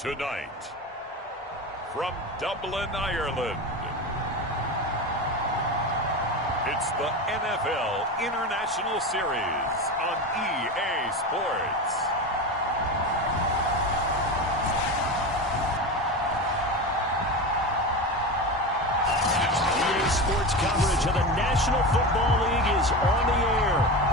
Tonight, from Dublin, Ireland, it's the NFL International Series on EA Sports. EA Sports coverage of the National Football League is on the air.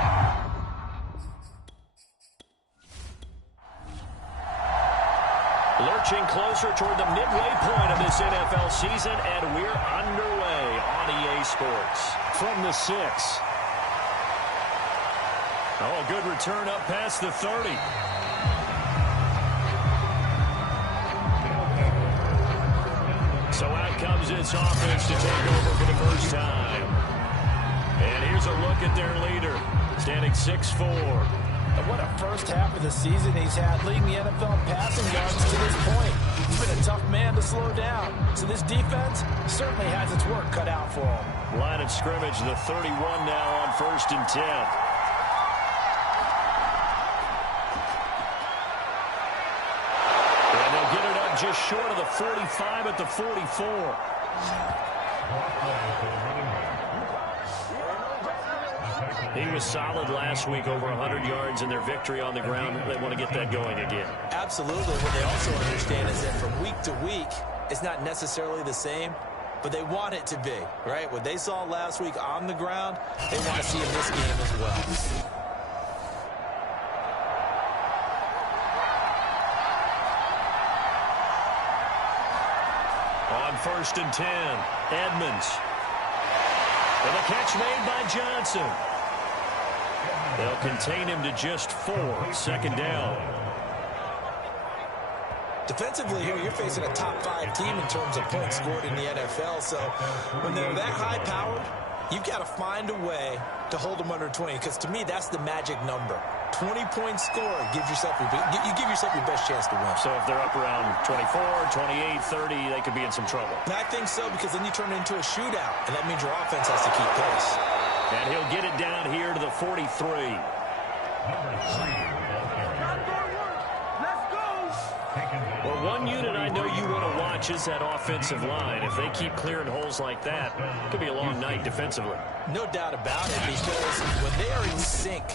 Lurching closer toward the midway point of this NFL season, and we're underway on EA Sports. From the 6. Oh, good return up past the 30. So out comes this offense to take over for the first time. And here's a look at their leader, standing 6'4". What a first half of the season he's had, leading the NFL in passing yards to this point. He's been a tough man to slow down. So this defense certainly has its work cut out for him. Line of scrimmage, the 31 now on 1st and 10. And they'll get it up just short of the 45 at the 44. He was solid last week, over 100 yards in their victory on the ground. They want to get that going again. Absolutely. What they also understand is that from week to week, it's not necessarily the same, but they want it to be, right? What they saw last week on the ground, they want to see in this game as well. On 1st and 10, Edmonds. And the catch made by Johnson. They'll contain him to just 4. 2nd down. Defensively here, you're facing a top 5 team in terms of points scored in the NFL. So when they're that high-powered, you've got to find a way to hold them under 20. Because to me, that's the magic number. 20-point score gives yourself you give yourself your best chance to win. So if they're up around 24, 28, 30, they could be in some trouble. And I think so, because then you turn it into a shootout, and that means your offense has to keep pace. And he'll get it down here to the 43. Well, one unit I know you want to watch is that offensive line. If they keep clearing holes like that, it could be a long night defensively. No doubt about it, because when they are in sync,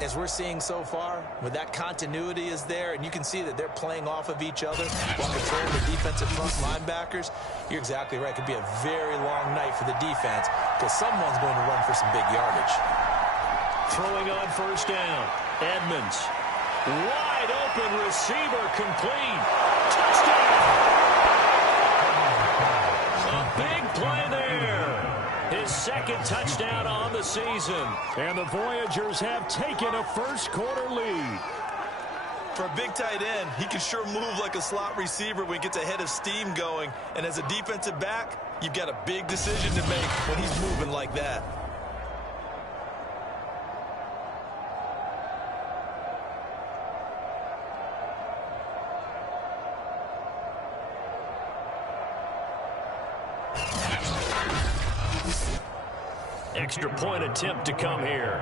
as we're seeing so far, when that continuity is there, and you can see that they're playing off of each other while controlling the defensive front linebackers, you're exactly right. It could be a very long night for the defense, because someone's going to run for some big yardage. Throwing on 1st down, Edmonds. Wide open receiver, complete. Touchdown! A big play there. His 2nd touchdown on the season. And the Voyagers have taken a first-quarter lead. For a big tight end, he can sure move like a slot receiver when he gets a head of steam going. And as a defensive back, you've got a big decision to make when he's moving like that. Extra point attempt to come here.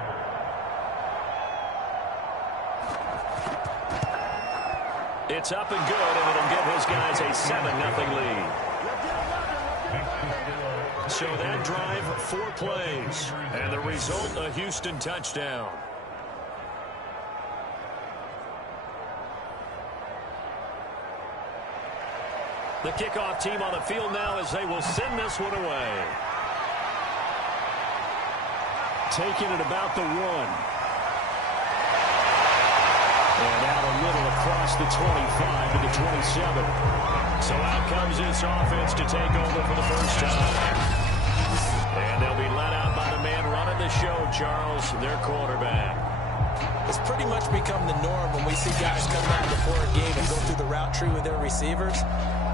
It's up and good, and it'll give his guys a 7-0 lead. So that drive, 4 plays, and the result, a Houston touchdown. The kickoff team on the field now as they will send this one away. Taking it about the 1. And out a little across the 25 to the 27. So out comes this offense to take over for the first time. And they'll be let out by the man running the show, Charles, their quarterback. It's pretty much become the norm when we see guys come out before a game and go through the route tree with their receivers.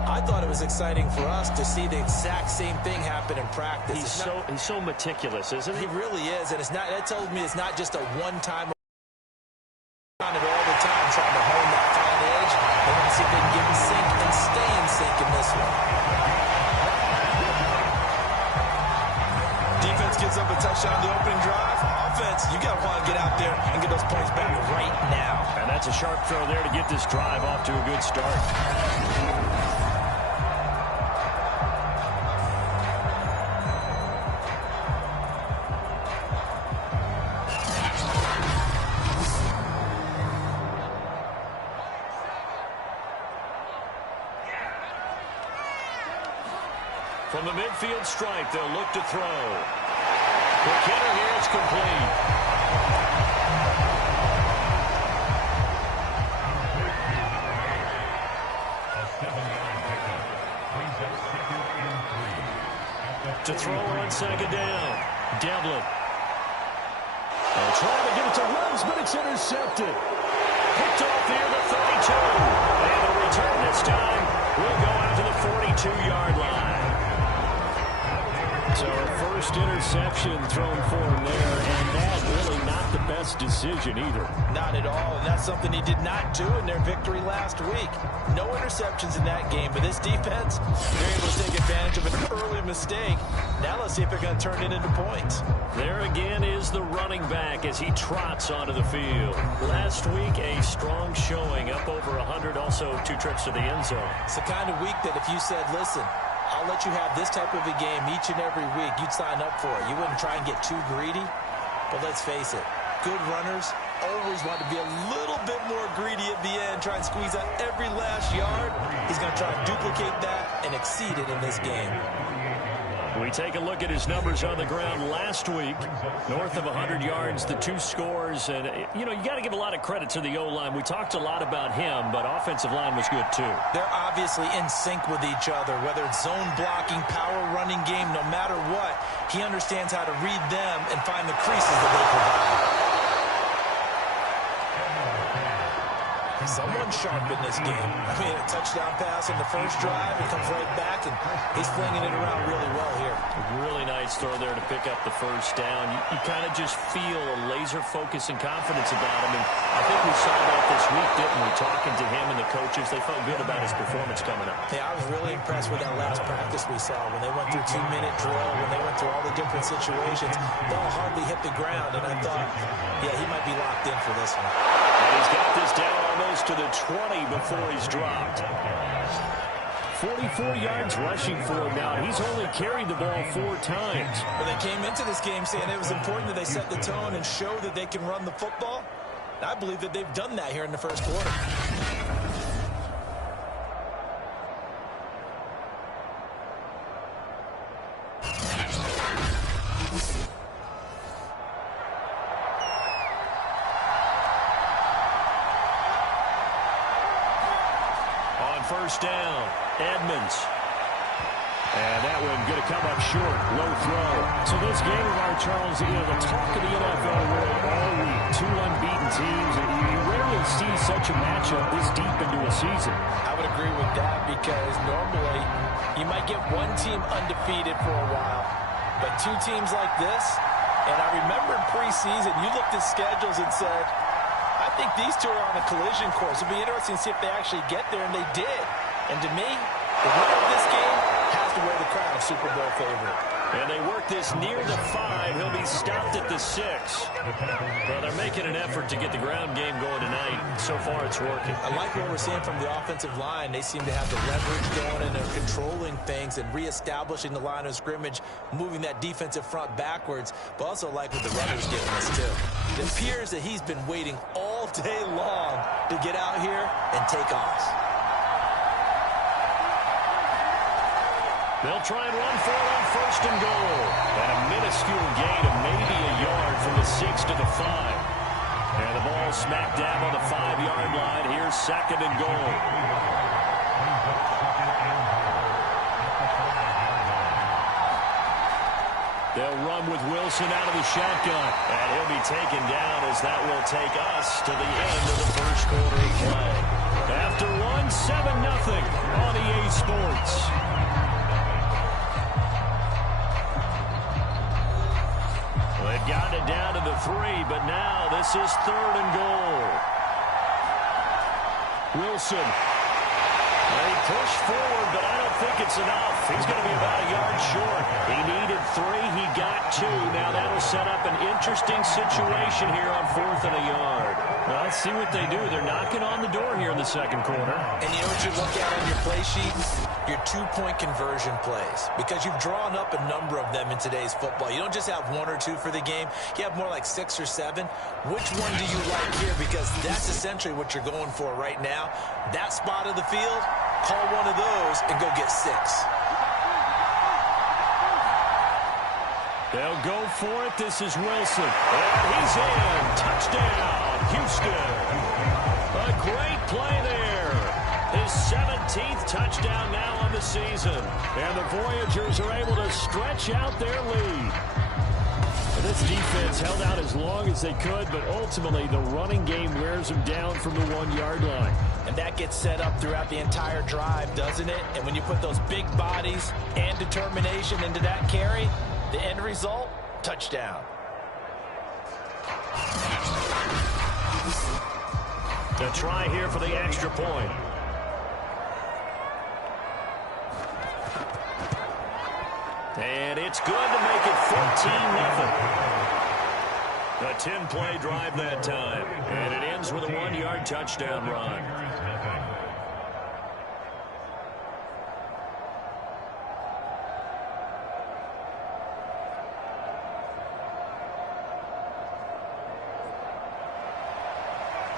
I thought it was exciting for us to see the exact same thing happen in practice. He's so meticulous, isn't he? He really is, and it's not. That tells me it's not just a one-time. On it all the time, trying to hone that fine edge. They want to see if they can get in sync and stay in sync in this one. Defense gives up a touchdown on the opening drive. Offense defense. You got to want to get out there and get those points back right now. And that's a sharp throw there to get this drive off to a good start. From the midfield stripe, they'll look to throw. Quick hitter here, it's complete. To throw on second down. Devlin. They'll try to get it to Ruggs, but it's intercepted. Picked off near the 32. And the return this time will go out to the 42-yard line. So first interception thrown for him there, and that really not the best decision either. Not at all, and that's something he did not do in their victory last week. No interceptions in that game, but this defense, they're able to take advantage of an early mistake. Now let's see if they're going to turn it into points. There again is the running back as he trots onto the field. Last week, a strong showing, up over 100, also 2 trips to the end zone. It's the kind of week that if you said, listen, I'll let you have this type of a game each and every week, you'd sign up for it. You wouldn't try and get too greedy. But let's face it, good runners always want to be a little bit more greedy at the end, try and squeeze out every last yard. He's going to try and duplicate that and exceed it in this game. We take a look at his numbers on the ground last week. North of 100 yards, the 2 scores. And, you know, you got to give a lot of credit to the O-line. We talked a lot about him, but offensive line was good, too. They're obviously in sync with each other, whether it's zone blocking, power running game, no matter what. He understands how to read them and find the creases that they provide. Someone sharp in this game. I mean, a touchdown pass on the first drive. He comes right back, and he's flinging it around really well here. Really nice throw there to pick up the first down. You kind of just feel a laser focus and confidence about him. And I think we saw that this week, didn't we? Talking to him and the coaches, they felt good about his performance coming up. Yeah, I was really impressed with that last practice we saw. When they went through 2-minute drill, when they went through all the different situations, ball hardly hit the ground. And I thought, yeah, he might be locked in for this one. And he's got this down almost to the 20 before he's dropped. 44 yards rushing for him now. He's only carried the ball 4 times. Well, they came into this game saying it was important that they set the tone and show that they can run the football. I believe that they've done that here in the first quarter. First down, Edmonds. And that one going to come up short, low throw. So this game of our Charles, you know, the talk of the NFL world all week, 2 unbeaten teams, and you rarely see such a matchup this deep into a season. I would agree with that because normally you might get one team undefeated for a while, but 2 teams like this, and I remember in preseason, you looked at schedules and said, I think these 2 are on a collision course. It'll be interesting to see if they actually get there, and they did. And to me, the winner of this game has to wear the crown of Super Bowl favorite. And they work this near the 5. He'll be stopped at the 6. Well, they're making an effort to get the ground game going tonight. So far, it's working. I like what we're seeing from the offensive line. They seem to have the leverage going, and they're controlling things and reestablishing the line of scrimmage, moving that defensive front backwards, but also like what the runner's giving us, too. It appears that he's been waiting all day long to get out here and take off. They'll try and run for it on first and goal. And a minuscule gain of maybe a yard from the 6 to the 5. And the ball smack dab on the 5-yard line. Here's second and goal. They'll run with Wilson out of the shotgun. And he'll be taken down as that will take us to the end of the first quarter of play. After 7-0 on EA Sports. They've gotten it down to the 3, but now this is third and goal. Wilson. They push forward, but I don't think it's enough. He's going to be about a yard short. He needed 3. He got 2. Now that'll set up an interesting situation here on 4th and a yard. Well, let's see what they do. They're knocking on the door here in the second quarter. And you know what you look at on your play sheet? Your 2-point conversion plays. Because you've drawn up a number of them in today's football. You don't just have 1 or 2 for the game. You have more like 6 or 7. Which one do you like here? Because that's essentially what you're going for right now. That spot of the field, call one of those and go get 6. They'll go for it. This is Wilson. And he's in. Touchdown, Houston. A great play there. His 17th touchdown now on the season. And the Voyagers are able to stretch out their lead. And this defense held out as long as they could, but ultimately the running game wears them down from the 1-yard line. And that gets set up throughout the entire drive, doesn't it? And when you put those big bodies and determination into that carry, the end result, touchdown. A try here for the extra point. And it's good to make it 14-0. A 10-play drive that time. And it ends with a 1-yard touchdown run.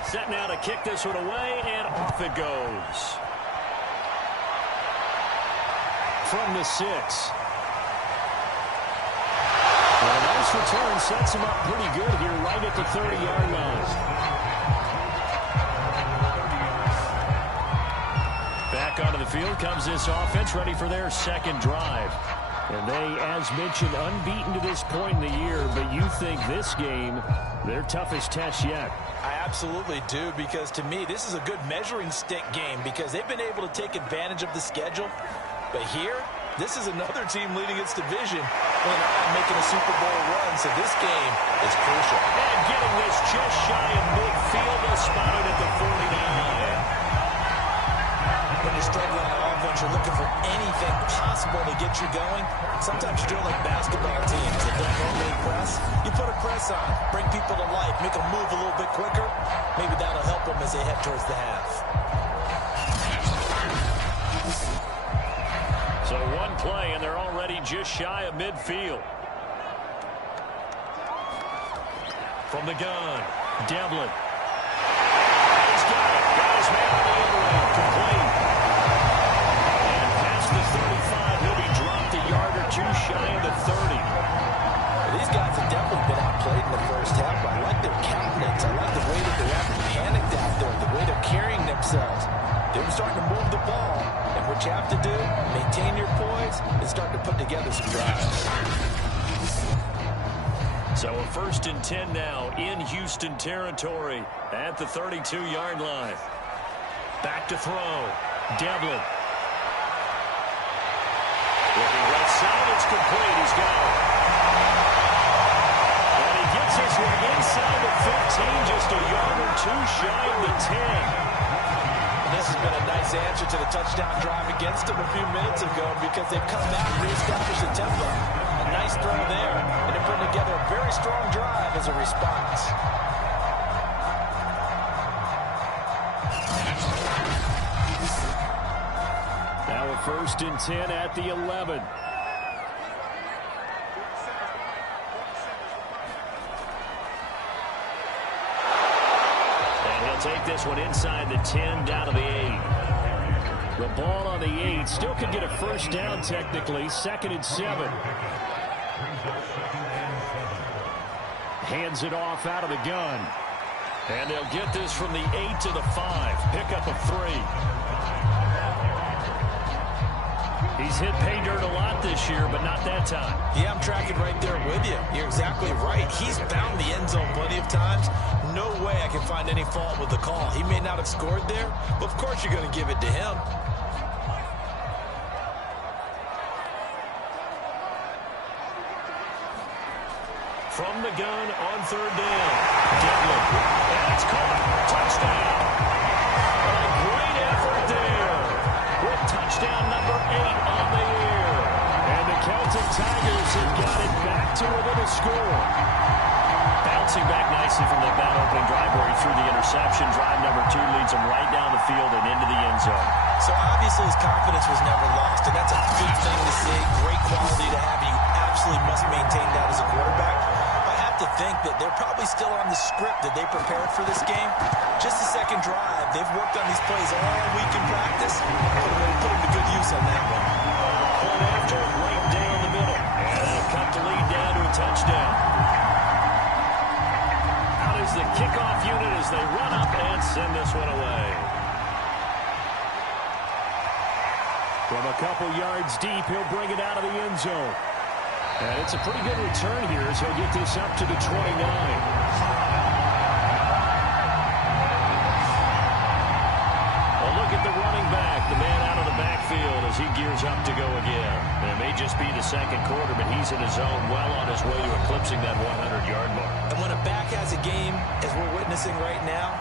Set now to kick this one away, and off it goes. From the 6. And a nice return sets him up pretty good here right at the 30-yard line. Back onto the field comes this offense, ready for their second drive. And they, as mentioned, unbeaten to this point in the year, but you think this game, their toughest test yet. I absolutely do, because to me, this is a good measuring stick game because they've been able to take advantage of the schedule. But here, this is another team leading its division and making a Super Bowl run, so this game is crucial. And getting this just shy of midfield, is spotted at the 49. When you're struggling on offense, you're looking for anything possible to get you going. Sometimes you do it like basketball teams that don't normally press. You put a press on, bring people to life, make them move a little bit quicker. Maybe that'll help them as they head towards the half. So 1 play, and they're already just shy of midfield. From the gun, Devlin. He's got it. Got his man on the end route. Complete. And past the 35, he'll be dropped a yard or 2 shy of the 30. Well, these guys have definitely been outplayed in the first half. I like their countenance. I like the way that they're acting panicked out there, the way they're carrying themselves. They're starting to move the ball. And what you have to do, maintain your poise and start to put together some drives. So a 1st and 10 now in Houston territory at the 32-yard line. Back to throw. Devlin. Looking right side, it's complete. He's got it. And he gets this one inside the 15, just a yard or 2 shy of the 10. This has been a nice answer to the touchdown drive against them a few minutes ago because they've come back and reestablished the tempo. A nice throw there, and they're putting together a very strong drive as a response. Now a 1st and 10 at the 11. Take this one inside the 10, down to the 8. The ball on the 8. Still could get a 1st down technically. 2nd and 7. Hands it off out of the gun. And they'll get this from the 8 to the 5. Pickup of 3. He's hit pay dirt a lot this year, but not that time. Yeah, I'm tracking right there with you. You're exactly right. He's found the end zone plenty of times. No way I can find any fault with the call. He may not have scored there, but of course you're going to give it to him. From the gun on 3rd down. Devlin. And it's caught. Touchdown. A great effort there. With touchdown number 8 on the year. Tigers have got it back to within a score. Bouncing back nicely from that bad opening drive where he threw the interception. Drive number 2 leads him right down the field and into the end zone. So obviously his confidence was never lost, and that's a good thing to see. Great quality to have. You absolutely must maintain that as a quarterback. I have to think that they're probably still on the script that they prepared for this game. Just the second drive. They've worked on these plays all week in practice. Put them to good use on that one. Point after, right down the middle. And it'll cut the lead down to a touchdown. Out is the kickoff unit as they run up and send this one away. From a couple yards deep, he'll bring it out of the end zone. And it's a pretty good return here as he'll get this up to the 29. Well, look at the running back, the man out of the backfield as he gears up to go again. And it may just be the second quarter, but he's in his zone well on his way to eclipsing that 100-yard mark. And when a back has a game, as we're witnessing right now,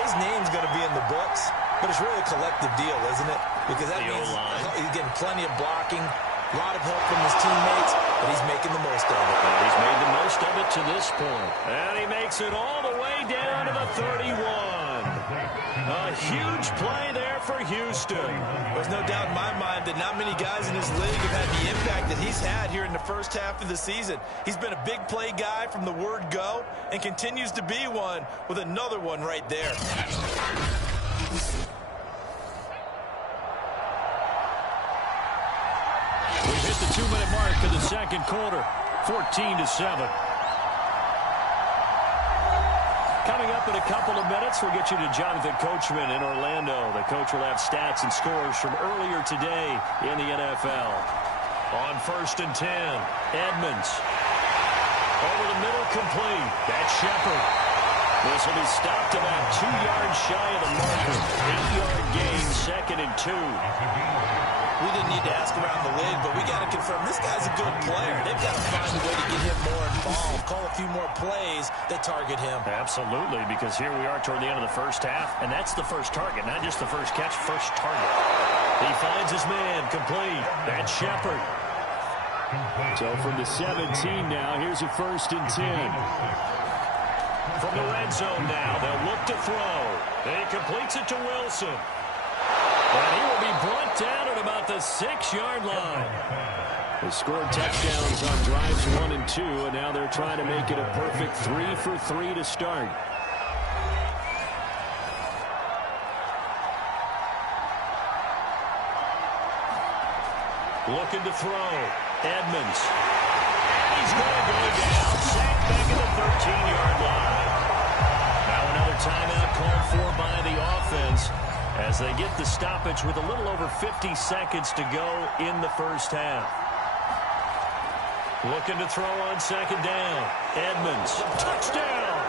his name's going to be in the books. But it's really a collective deal, isn't it? Because that means he's getting plenty of blocking, a lot of help from his teammates, but he's making the most of it. And he's made the most of it to this point. And he makes it all the way down to the 31. A huge play there for Houston. There's no doubt in my mind that not many guys in this league have had the impact that he's had here in the first half of the season. He's been a big play guy from the word go and continues to be one with another one right there. We've hit the 2-minute mark of the second quarter, 14-7. Coming up in a couple of minutes, we'll get you to Jonathan Coachman in Orlando. The coach will have stats and scores from earlier today in the NFL. On 1st and 10, Edmonds. Over the middle, complete. That's Shepard. This will be stopped about 2 yards shy of the marker. 8-yard gain, 2nd and 2. We didn't need to ask around the league, but we got to confirm this guy's a good player. They've got to find a way to get him more involved, call a few more plays that target him. Absolutely, because here we are toward the end of the first half, and that's the first target, not just the first catch, first target. He finds his man, complete. That's Shepard. So from the 17 now, here's a 1st and 10. From the red zone now, they'll look to throw. He completes it to Wilson. And he will be brought down at about the 6-yard line. They scored touchdowns on drives 1 and 2, and now they're trying to make it a perfect 3 for 3 to start. Looking to throw. Edmonds. And he's going to go down. Sacked back at the 13-yard line. Now another timeout called for by the offense as they get the stoppage with a little over 50 seconds to go in the first half. Looking to throw on 2nd down. Edmonds. Touchdown!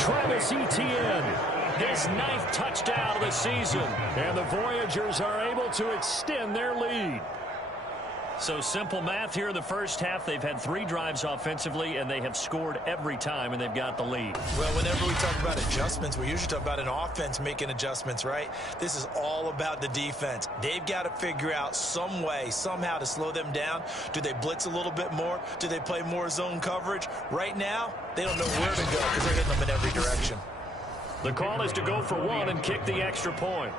Travis Etienne. His 9th touchdown of the season. And the Voyagers are able to extend their lead. So simple math here in the first half. They've had 3 drives offensively, and they have scored every time, and they've got the lead. Well, whenever we talk about adjustments, we usually talk about an offense making adjustments, right? This is all about the defense. They've got to figure out some way, somehow to slow them down. Do they blitz a little bit more? Do they play more zone coverage? Right now, they don't know where to go because they're hitting them in every direction. The call is to go for 1 and kick the extra point.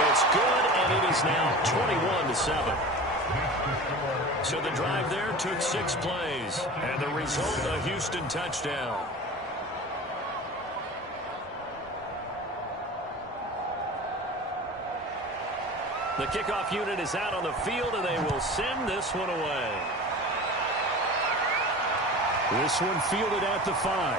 It's good, and it is now 21-7. So the drive there took 6 plays, and the result, a Houston touchdown. The kickoff unit is out on the field, and they will send this one away. This one fielded at the 5.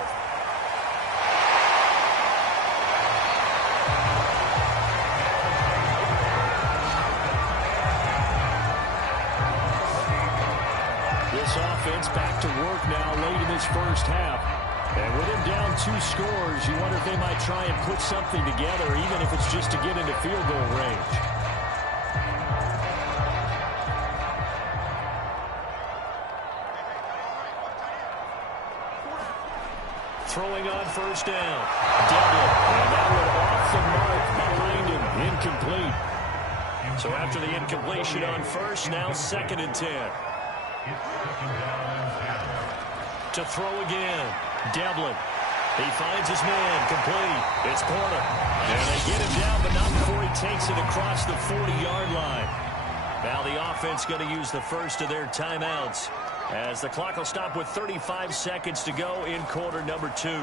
This offense back to work now late in this first half. And with him down 2 scores, you wonder if they might try and put something together, even if it's just to get into field goal range. throwing on first down. Devlin, and that one off the mark behind him. Incomplete. So after the incompletion on first, now 2nd and 10. To throw again. Devlin. He finds his man. Complete. It's Porter. And they get him down, but not before he takes it across the 40-yard line. Now the offense going to use the first of their timeouts, as the clock will stop with 35 seconds to go in quarter number 2. Got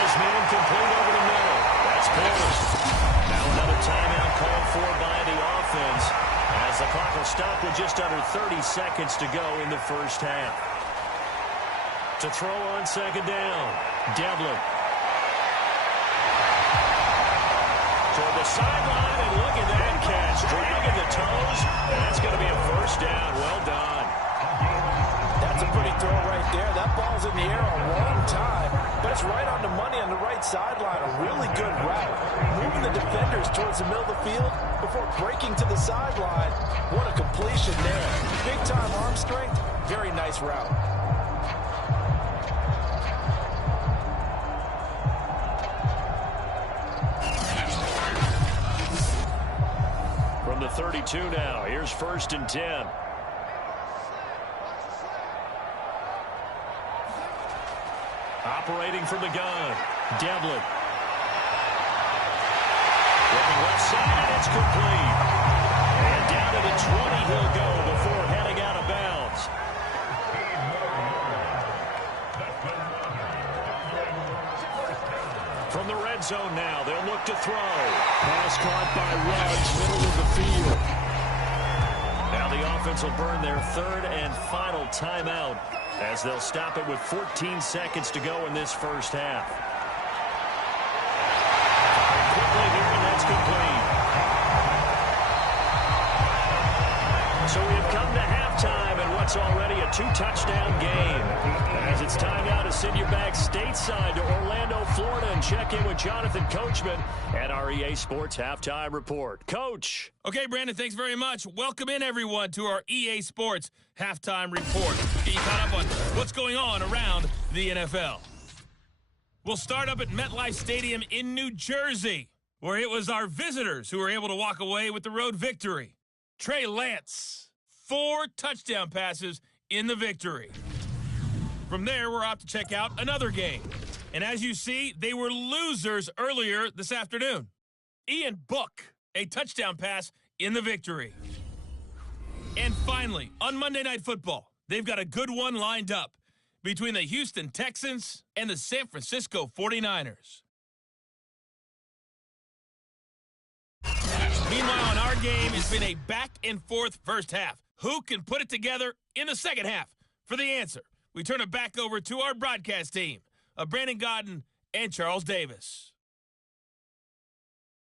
his man complete over the middle. That's Porter. Now another timeout called for by the offense, as the clock will stop with just under 30 seconds to go in the first half. To throw on 2nd down, Devlin. Toward the sideline, and look at that catch. Dragging the toes, and that's going to be a first down. Well done. That's a pretty throw right there. That ball's in the air a long time, but it's right on the money on the right sideline. A really good route. Moving the defenders towards the middle of the field before breaking to the sideline. What a completion there. Big-time arm strength. Very nice route. From the 32 now, here's 1st and 10. Operating from the gun, Devlin. Looking left side, and it's complete. And down to the 20 he'll go before heading out of bounds. From the red zone now, they'll look to throw. Pass caught by Ruggs, middle of the field. Now the offense will burn their 3rd and final timeout, as they'll stop it with 14 seconds to go in this first half. Quickly here, and that's complete. So we have come to halftime in what's already a 2-touchdown game, as it's time now to send you back stateside to Orlando, Florida, and check in with Jonathan Coachman at our EA Sports Halftime Report. Coach. Okay, Brandon, thanks very much. Welcome in, everyone, to our EA Sports Halftime Report. Get you caught up on what's going on around the NFL. We'll start up at MetLife Stadium in New Jersey, where it was our visitors who were able to walk away with the road victory. Trey Lance, 4 touchdown passes in the victory. From there, we're off to check out another game. And as you see, they were losers earlier this afternoon. Ian Book, a touchdown pass in the victory. And finally, on Monday Night Football, they've got a good one lined up between the Houston Texans and the San Francisco 49ers. Meanwhile, in our game, it's been a back-and-forth first half. Who can put it together in the second half? For the answer, we turn it back over to our broadcast team of Brandon Godden and Charles Davis.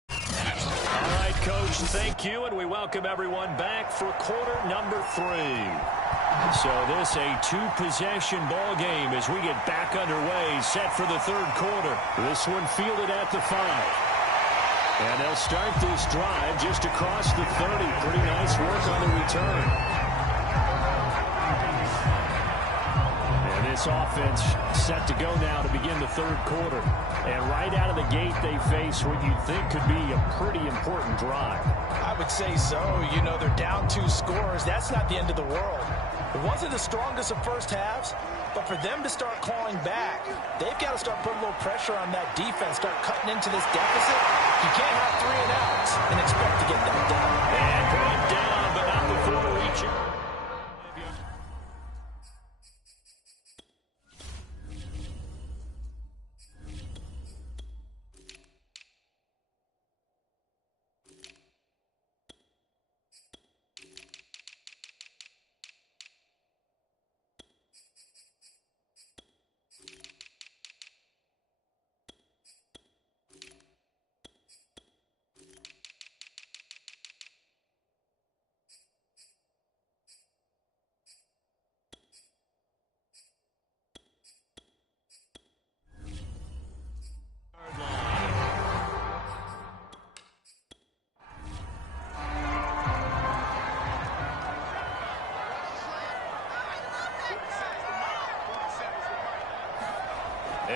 All right, Coach, thank you, and we welcome everyone back for quarter number 3. So this a 2-possession ball game as we get back underway, set for the 3rd quarter. This one fielded at the 5. And they'll start this drive just across the 30. Pretty nice work on the return. And this offense set to go now to begin the 3rd quarter. And right out of the gate, they face what you'd think could be a pretty important drive. I would say so. You know, they're down 2 scores. That's not the end of the world. It wasn't the strongest of first halves, but for them to start clawing back, they've got to start putting a little pressure on that defense, start cutting into this deficit. You can't have 3 and outs and expect to get that done. And brought down, but not before reaching.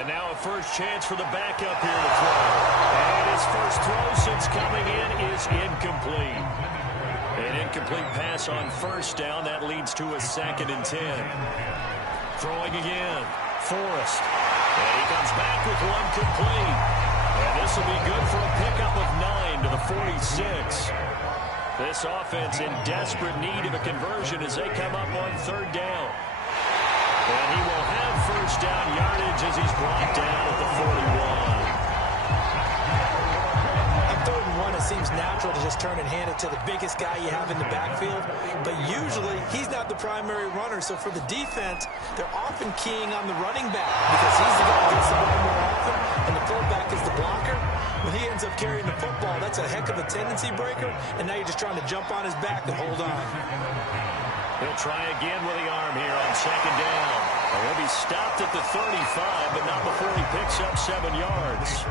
And now a first chance for the backup here to throw. And his first throw since coming in is incomplete. An incomplete pass on first down. That leads to a 2nd and 10. Throwing again. Forrest. And he comes back with one complete. And this will be good for a pickup of 9 to the 46. This offense in desperate need of a conversion as they come up on 3rd down. And he will have first down yardage as he's brought down at the 41. On 3rd and 1, it seems natural to just turn and hand it to the biggest guy you have in the backfield. But usually, he's not the primary runner. So for the defense, they're often keying on the running back because he's the guy who gets the ball more often, and the fullback is the blocker. When he ends up carrying the football, that's a heck of a tendency breaker, and now you're just trying to jump on his back and hold on. He'll try again with the arm here on 2nd down. And he'll be stopped at the 35, but not before he picks up 7 yards.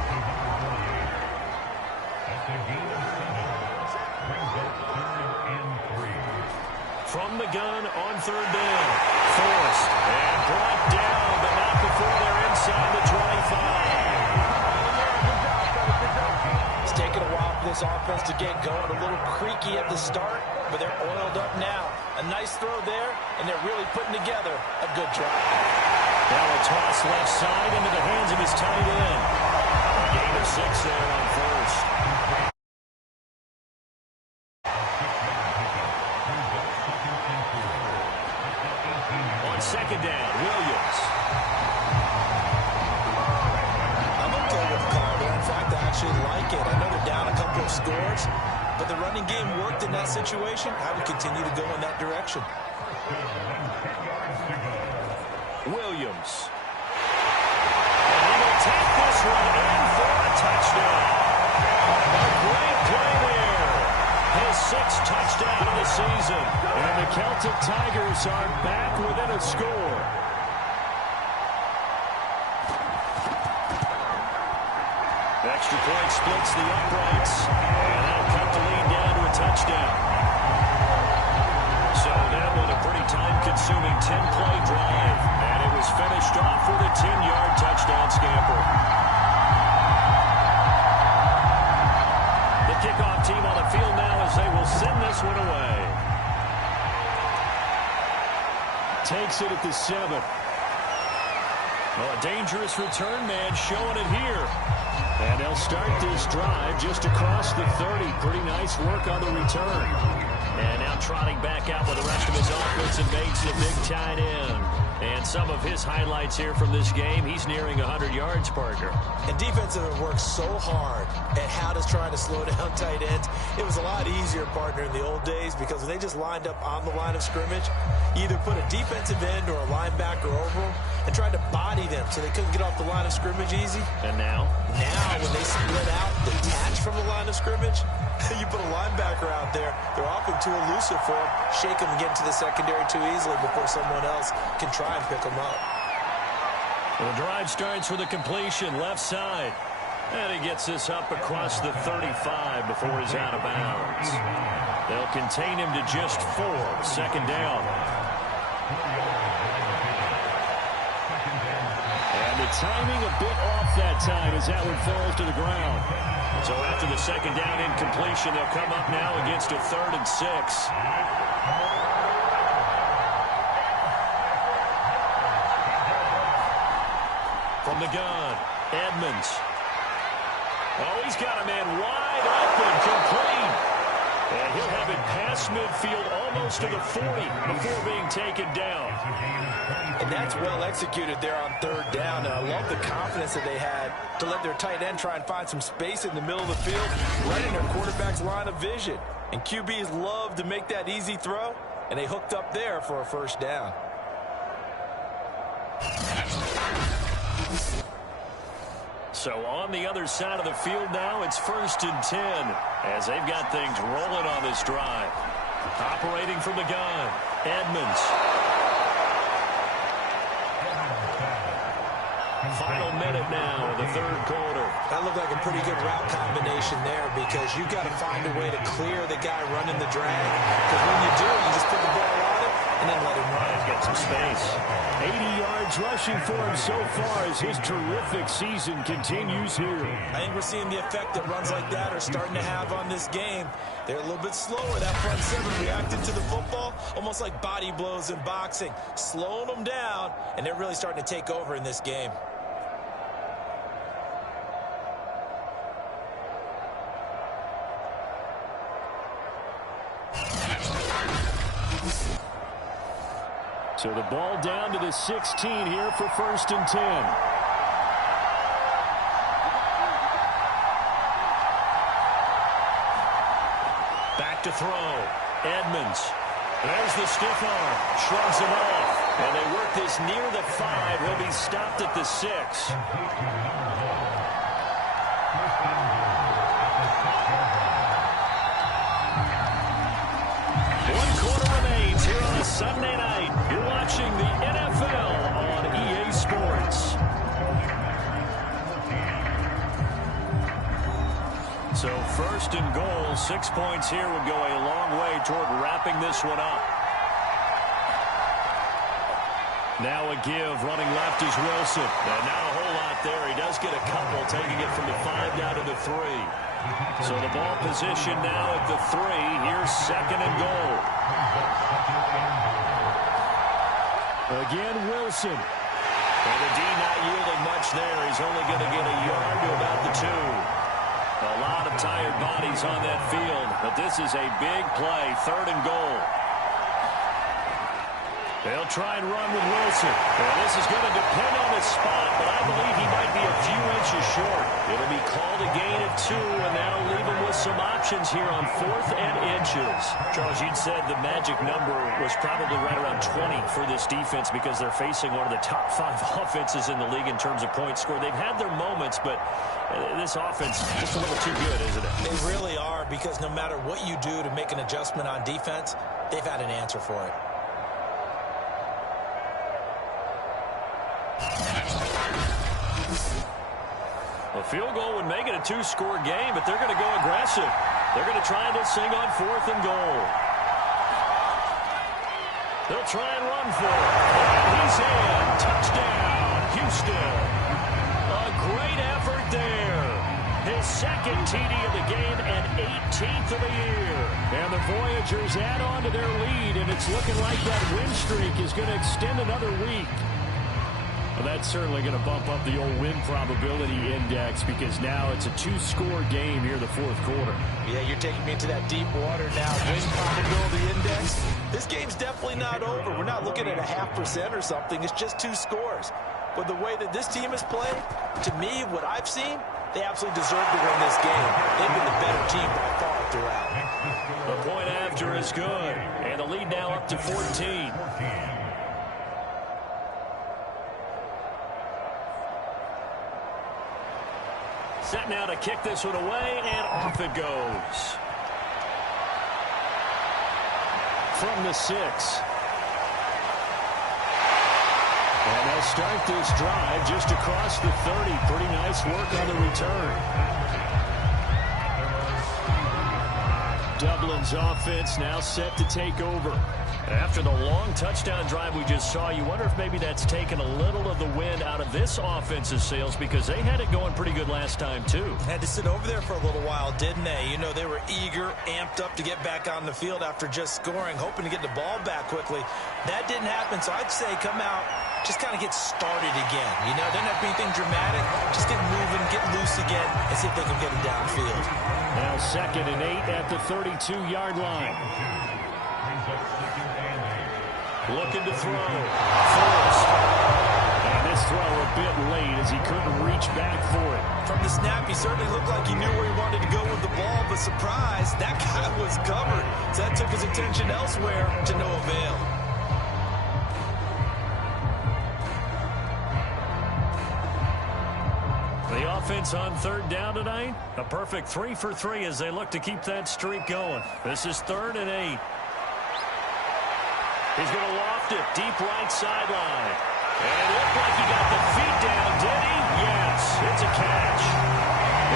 From the gun on 3rd down. Forced and brought down, but not before they're inside the 25. It's taken a while for this offense to get going. A little creaky at the start, but they're oiled up now. A nice throw there, and they're really putting together a good drive. Now a toss left side into the hands of his tight end. A gain of 6 there on first. On 2nd down, Williams. I'm okay with the call there. In fact, I actually like it. I know they're down a couple of scores, but the running game worked in that situation. I would continue to go in that direction. Williams. And he will take this one in for a touchdown. A great play there. His 6th touchdown of the season. And the Celtic Tigers are back within a score. Extra point splits the uprights. And that'll cut the lead down to a touchdown. So that one a pretty time-consuming 10-play drive. And it was finished off with a 10-yard touchdown scamper. The kickoff team on the field now as they will send this one away. Takes it at the 7. Oh, a dangerous return man showing it here. And they'll start this drive just across the 30. Pretty nice work on the return. And now trotting back out with the rest of his offensive mates, the big tight end. And some of his highlights here from this game, he's nearing 100 yards, partner. And defensive worked so hard at how to try to slow down tight ends. It was a lot easier, partner, in the old days because when they just lined up on the line of scrimmage, you either put a defensive end or a linebacker over them and tried to body them so they couldn't get off the line of scrimmage easy. And now? Now, when they split out, detach from the line of scrimmage, you put a linebacker out there, they're often too elusive for him. Shake him and get into the secondary too easily before someone else can try and pick him up. The drive starts with a completion left side. And he gets this up across the 35 before he's out of bounds. They'll contain him to just 4, 2nd down. And the timing a bit off that time as that one falls to the ground. So after the 2nd down incompletion, they'll come up now against a 3rd and 6. From the gun, Edmonds. Oh, he's got a man wide open, complete. And he'll have it past midfield almost to the 40 before being taken down. And that's well executed there on 3rd down. And I love the confidence that they had to let their tight end try and find some space in the middle of the field, right in their quarterback's line of vision. And QBs love to make that easy throw, and they hooked up there for a 1st down. So on the other side of the field now, it's 1st and 10 as they've got things rolling on this drive. Operating from the gun, Edmonds. Final minute now in the 3rd quarter. That looked like a pretty good route combination there because you've got to find a way to clear the guy running the drag. Because when you do, you just put the ball on him, and then let him run. He's got some space. 80 yards rushing for him so far as his terrific season continues here. I think we're seeing the effect that runs like that are starting to have on this game. They're a little bit slower. That front seven reacted to the football almost like body blows in boxing, slowing them down, and they're really starting to take over in this game. So the ball down to the 16 here for 1st and 10. Back to throw. Edmonds. There's the stiff arm. Shrugs him off. And they work this near the 5. He'll be stopped at the 6. One quarter remains here on a Sunday night. You're watching the NFL on EA Sports. So 1st and goal, 6 points here would go a long way toward wrapping this one up. Now a give, running left is Wilson. And not a whole lot there. He does get a couple, taking it from the 5 down to the 3. So the ball position now at the 3. Here's 2nd and goal. Again, Wilson. And the D not yielding much there. He's only going to get a yard to about the 2. A lot of tired bodies on that field, but this is a big play, 3rd and goal. They'll try and run with Wilson. Well, this is going to depend on his spot, but I believe he might be a few inches short. It'll be called a gain of 2, and that'll leave him with some options here on 4th and inches. Charles, you'd said the magic number was probably right around 20 for this defense because they're facing one of the top 5 offenses in the league in terms of points scored. They've had their moments, but this offense just a little too good, isn't it? They really are, because no matter what you do to make an adjustment on defense, they've had an answer for it. A field goal would make it a 2-score game, but they're going to go aggressive. They're going to try this thing on 4th and goal. They'll try and run for it. He's in. Touchdown, Houston. A great effort there. His 2nd TD of the game and 18th of the year. And the Voyagers add on to their lead, and it's looking like that win streak is going to extend another week. Well, that's certainly going to bump up the old win probability index because now it's a 2-score game here the 4th quarter. Yeah, you're taking me into that deep water now. Win probability index. This game's definitely not over. We're not looking at a 0.5% or something. It's just 2 scores. But the way that this team has played, to me, what I've seen, they absolutely deserve to win this game. They've been the better team by far throughout. The point after is good. And the lead now up to 14. Set now to kick this one away, and off it goes. From the 6. And they'll start this drive just across the 30. Pretty nice work on the return. Dublin's offense now set to take over. After the long touchdown drive we just saw, you wonder if maybe that's taken a little of the wind out of this offense's sails because they had it going pretty good last time, too. Had to sit over there for a little while, didn't they? You know, they were eager, amped up to get back on the field after just scoring, hoping to get the ball back quickly. That didn't happen, so I'd say come out, just kind of get started again. You know, doesn't have to be anything dramatic. Just get moving, get loose again, and see if they can get it downfield. Now 2nd and 8 at the 32-yard line. Looking to throw. Forrest. And this throw a bit late as he couldn't reach back for it. From the snap, he certainly looked like he knew where he wanted to go with the ball, but surprise, that guy was covered. So that took his attention elsewhere to no avail. The offense on 3rd down tonight. A perfect 3 for 3 as they look to keep that streak going. This is 3rd and 8. He's going to loft it deep right sideline. And it looked like he got the feet down, did he? Yes, it's a catch.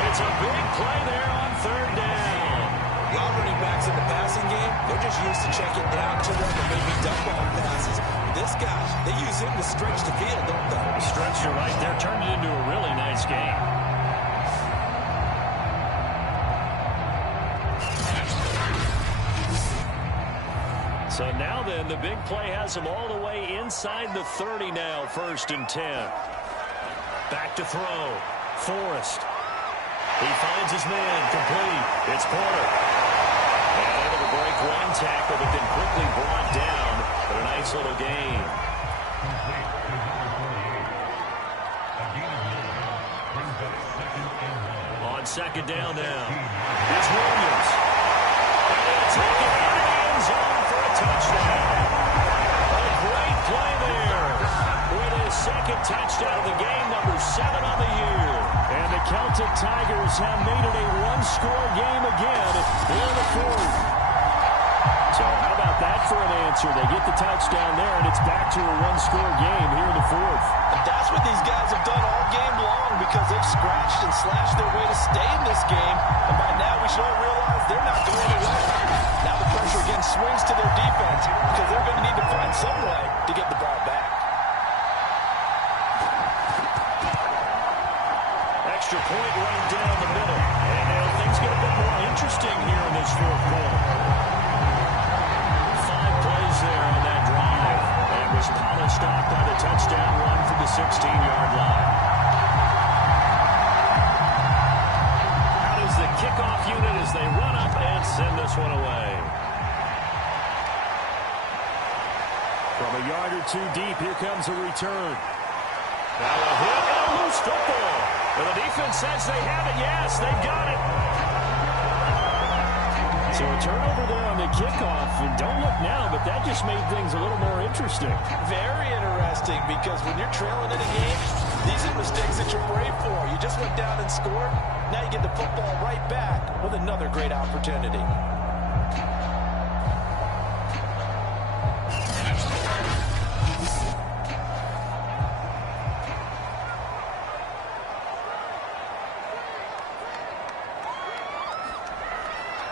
It's a big play there on 3rd down. A lot of running backs in the passing game, They're just used to check it down to them and maybe dump ball passes. This guy, they use him to stretch the field, don't they? Stretch it right there. Turned it into a really nice game. So now then, the big play has him all the way inside the 30 now, 1st and 10. Back to throw. Forrest. He finds his man, complete. It's Porter. And able to break one tackle, but then quickly brought down. But a nice little gain. On 2nd down now. It's Williams. And it's taken out of the end zone for a touchdown. A great play there. With his 2nd touchdown of the game, number 7 on the year. And the Celtic Tigers have made it a one-score game again here in the 4th. So how about that for an answer? They get the touchdown there, and it's back to a one-score game here in the 4th. And that's what these guys have done all game long because they've scratched and slashed their way to stay in this game. And by now we should all realize they're not going away. Now the pressure again swings to their defense because they're going to need to find some way to get the ball back. Extra point right down the middle. And now things get a bit more interesting here in this 4th quarter. 5 plays there on that drive. And was polished off by the touchdown run from the 16-yard line. How does the kickoff unit as they run up and send this one away? From a yard or 2 deep, here comes a return. Now a hit and a loose football. And the defense says they have it. Yes, they've got it. So a turnover there on the kickoff. And don't look now, but that just made things a little more interesting. Very interesting because when you're trailing in a game, these are mistakes that you're brave for. You just went down and scored. Now you get the football right back with another great opportunity.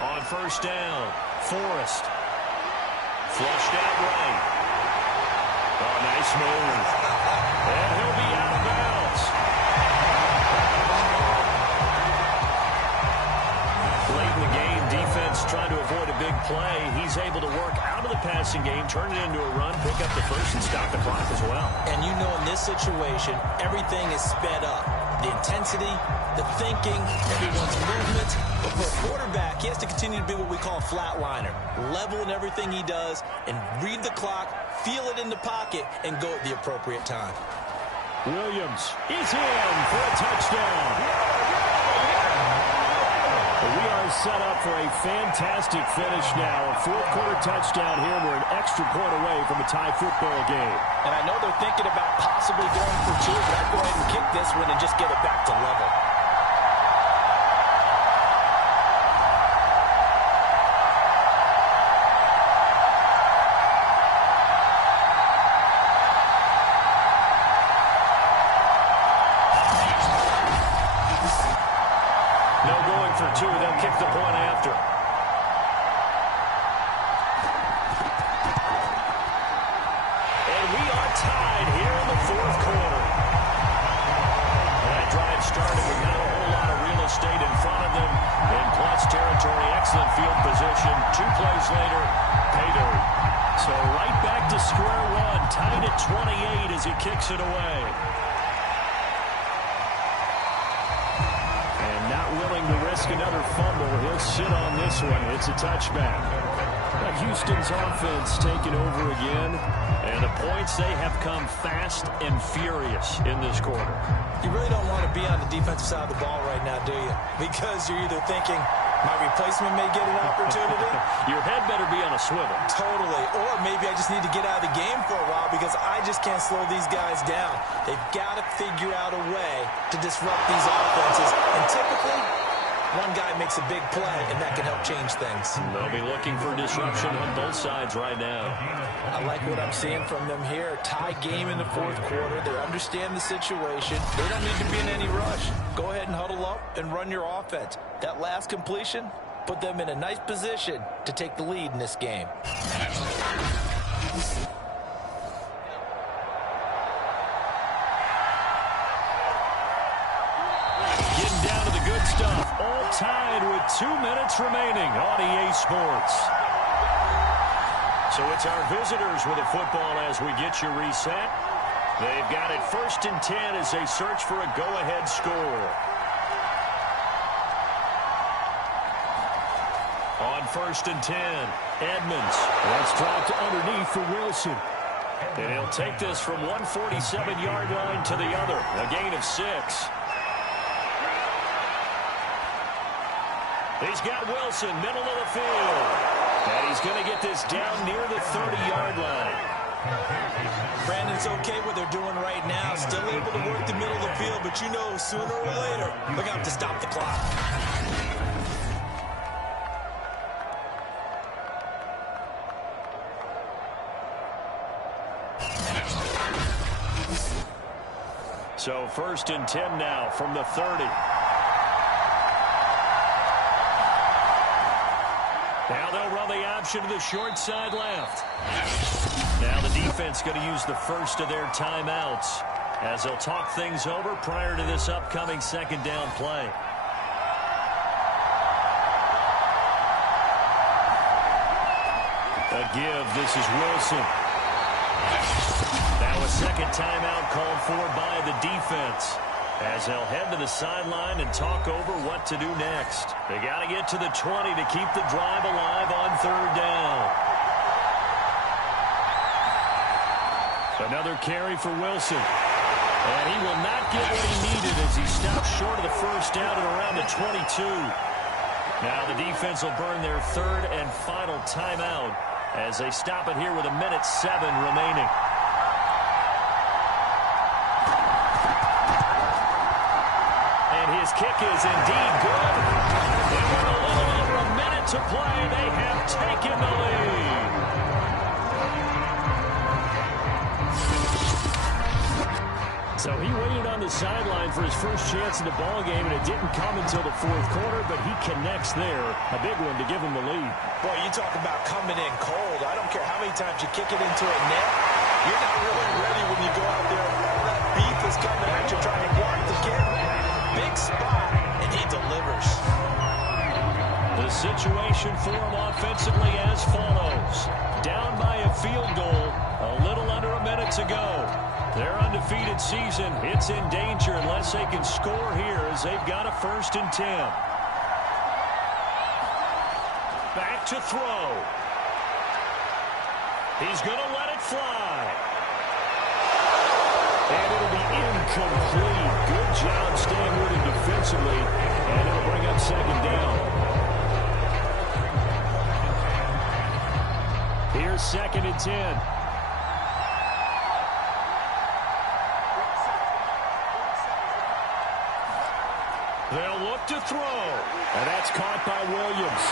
On 1st down, Forrest. Flushed out right. Oh, nice move. And he'll be out of bounds. Late in the game, defense trying to avoid a big play. He's able to work out of the passing game, turn it into a run, pick up the first, and stop the clock as well. And you know in this situation, everything is sped up. The intensity, the thinking, everyone's movement. But for a quarterback, he has to continue to be what we call a flatliner. Level in everything he does and read the clock, feel it in the pocket, and go at the appropriate time. Williams is in for a touchdown. We are set up for a fantastic finish now. A 4th quarter touchdown here. We're an extra point away from a tie football game. And I know they're thinking about possibly going for 2, but I'd go ahead and kick this one and just get it back to level. No going for 2. They'll kick the point after. And we are tied here in the 4th quarter. That drive started with not a whole lot of real estate in front of them. In plus territory, excellent field position. 2 plays later, pay dirt. So right back to square one, tied at 28 as he kicks it away. Willing to risk another fumble. He'll sit on this one. It's a touchback. But Houston's offense taking over again. And the points, they have come fast and furious in this quarter. You really don't want to be on the defensive side of the ball right now, do you? Because you're either thinking, my replacement may get an opportunity. Your head better be on a swivel. Totally. Or maybe I just need to get out of the game for a while because I just can't slow these guys down. They've got to figure out a way to disrupt these offenses. And typically, one guy makes a big play, and that can help change things. They'll be looking for disruption on both sides right now. I like what I'm seeing from them here. Tie game in the 4th quarter. They understand the situation. They don't need to be in any rush. Go ahead and huddle up and run your offense. That last completion, put them in a nice position to take the lead in this game. Getting down to the good stuff. All tied with 2 minutes remaining on EA Sports. So it's our visitors with the football as we get you reset. They've got it 1st and 10 as they search for a go-ahead score. On 1st and 10, Edmonds. That's dropped underneath for Wilson. And he'll take this from 147-yard line to the other. A gain of 6. He's got Wilson, middle of the field. And he's going to get this down near the 30-yard line. Brandon, it's okay what they're doing right now. Still able to work the middle of the field, but you know sooner or later, they're going to have to stop the clock. So 1st and 10 now from the 30. Now they'll run the option to the short side left. Now the defense going to use the first of their timeouts as they'll talk things over prior to this upcoming 2nd down play. A give. This is Wilson. Now a 2nd timeout called for by the defense as they'll head to the sideline and talk over what to do next. They got to get to the 20 to keep the drive alive on 3rd down. Another carry for Wilson. And he will not get what he needed as he stops short of the 1st down at around the 22. Now the defense will burn their 3rd and final timeout as they stop it here with 1:07 remaining. His kick is indeed good. And with a little over a minute to play, they have taken the lead. So he waited on the sideline for his first chance in the ballgame, and it didn't come until the 4th quarter, but he connects there. A big one to give him the lead. Boy, you talk about coming in cold. I don't care how many times you kick it into a net. You're not really ready when you go out there. All that beef is coming at you trying to block the kick. Big spot, and he delivers. The situation for him offensively as follows. Down by a field goal, a little under a minute to go. Their undefeated season, it's in danger unless they can score here as they've got a 1st and 10. Back to throw. He's going to let it fly. And it'll be incomplete. Good job staying with him defensively. And it'll bring up 2nd down. Here's 2nd and 10. They'll look to throw. And that's caught by Williams.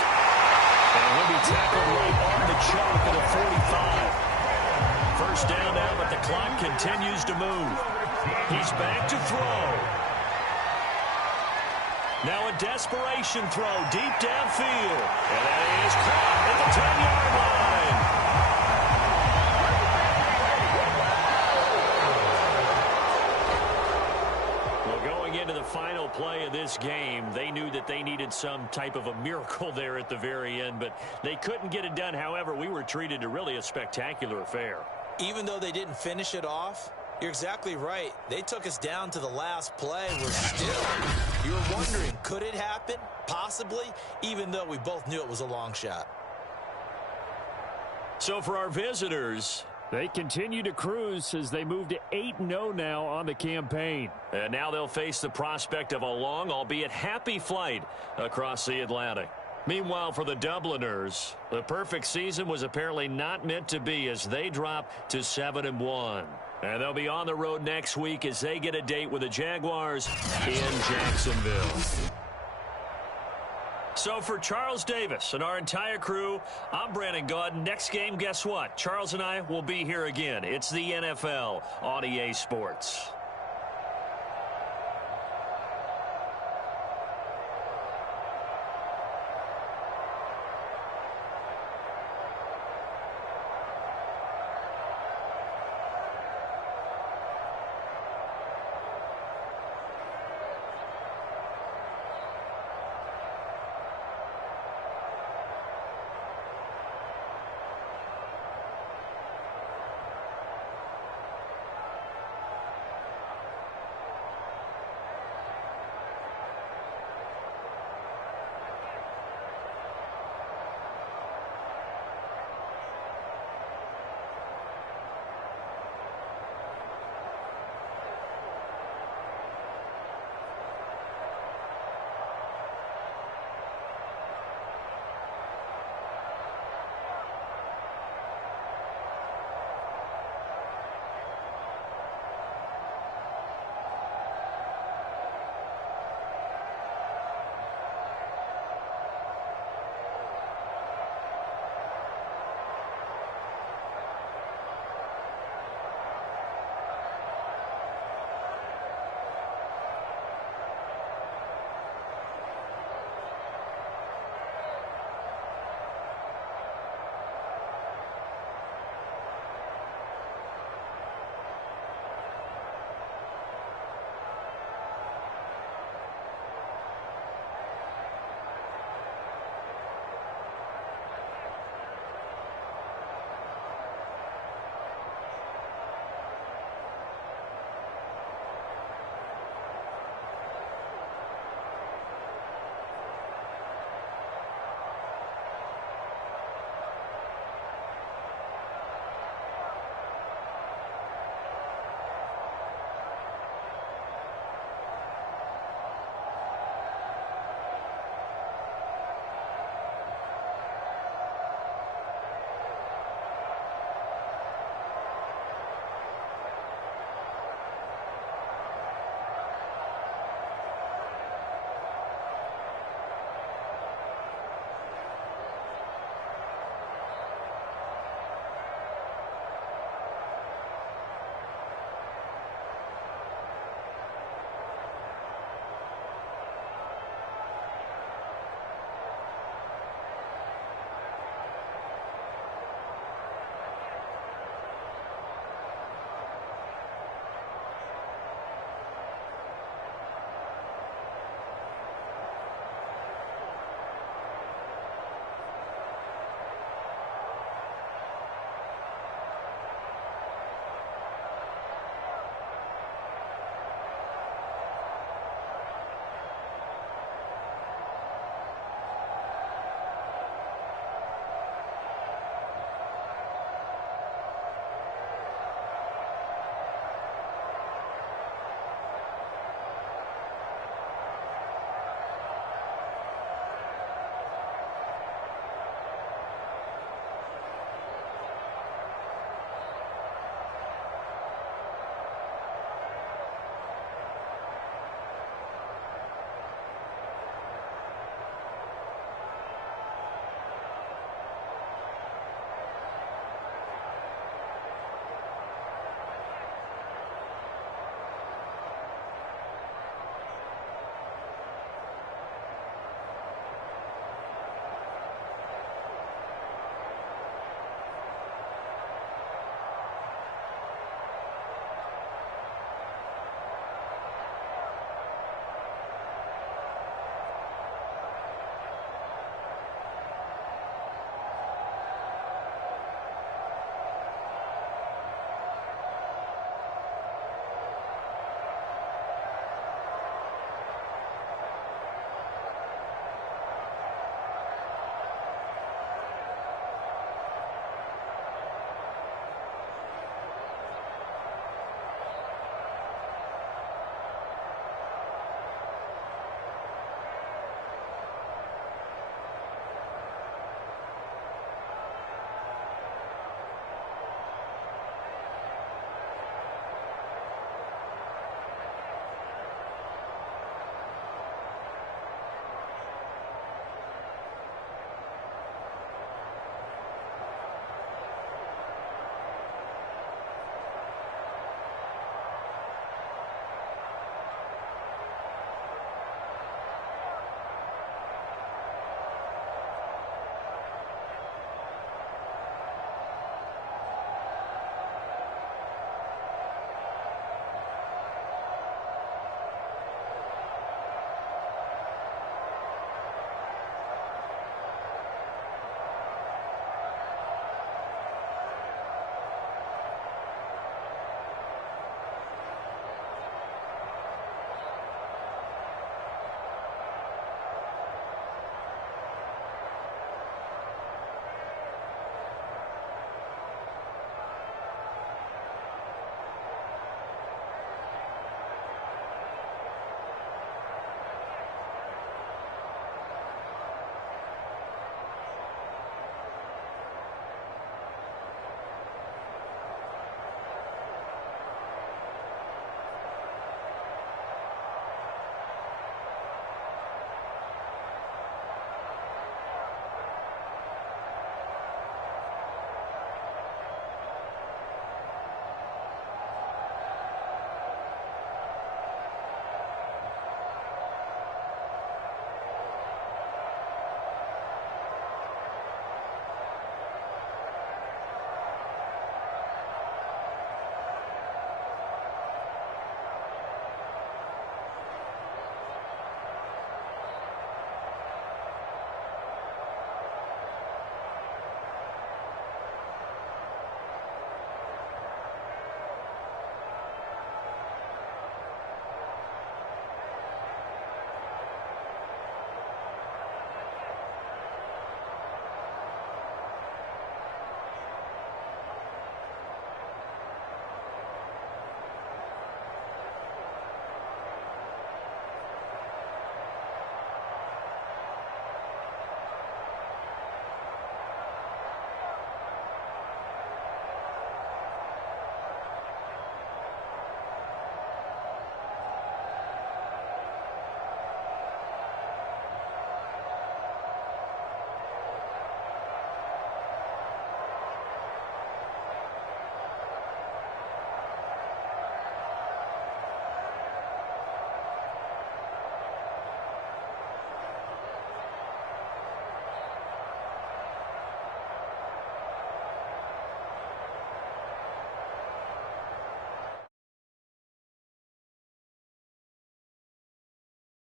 And he'll be tackled right on the chalk at a 45. 1st down now, but the clock continues to move. He's back to throw. Now a desperation throw deep downfield. And that is caught at the 10-yard line. Well, going into the final play of this game, they knew that they needed some type of a miracle there at the very end, but they couldn't get it done. However, we were treated to really a spectacular affair. Even though they didn't finish it off, you're exactly right. They took us down to the last play. We're still, you were wondering, could it happen? Possibly, even though we both knew it was a long shot. So for our visitors, they continue to cruise as they move to 8-0 now on the campaign. And now they'll face the prospect of a long, albeit happy flight across the Atlantic. Meanwhile, for the Dubliners, the perfect season was apparently not meant to be as they drop to 7-1. And they'll be on the road next week as they get a date with the Jaguars in Jacksonville. So for Charles Davis and our entire crew, I'm Brandon Gaudin. Next game, guess what? Charles and I will be here again. It's the NFL on EA Sports.